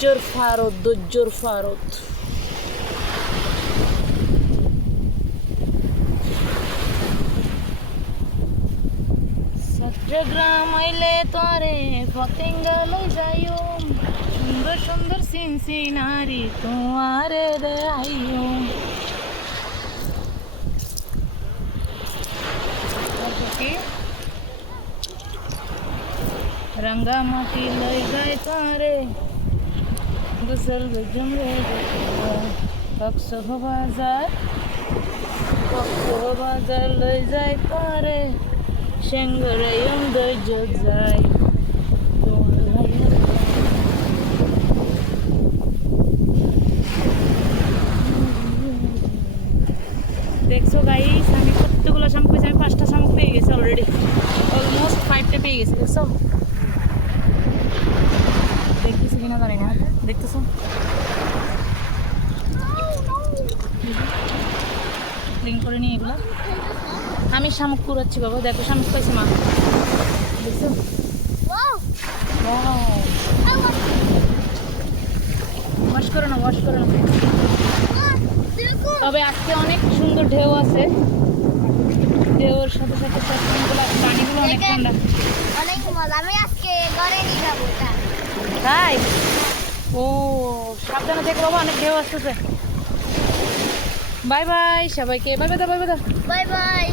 ধৈর্যর ফারত চট্টগ্রাম আইলে তরে ফতেঙ্গা লই যাইও সুন্দর সুন্দর সিনসিনারি তোমারে দেখাইও रंगामाटी लई जाए तारे गुसल जमरे बाजार लई जाए तारे शेंगरे यम धैर्य जाए দেখছো গাইস আমি কতগুলো শামুক পেয়েছি আমি 5টা শামুক পেয়ে গেছি অলরেডি অলমোস্ট 5টা পেয়ে গেছি দেখছো দেখতেছি কিনা জানি না দেখতেছো ক্লিন করে নিয়ে এগুলো আমি শামুক কুড়াচ্ছি বাবা দেখো শামুক পাইছি মা দেখছো ওয়াশ করে না তবে আজকে অনেক সুন্দর ঢেউ আছে ঢেউর সাথে সাথে পানিগুলো অনেক ঠান্ডা অনেক মজা আমি আজকে ঘরে নিয়ে যাবো তাই ও সাবধানে থেকো বাবা অনেক ঢেউ আসতেছে বাই বাই সবাইকে বাই বাই বাই বাই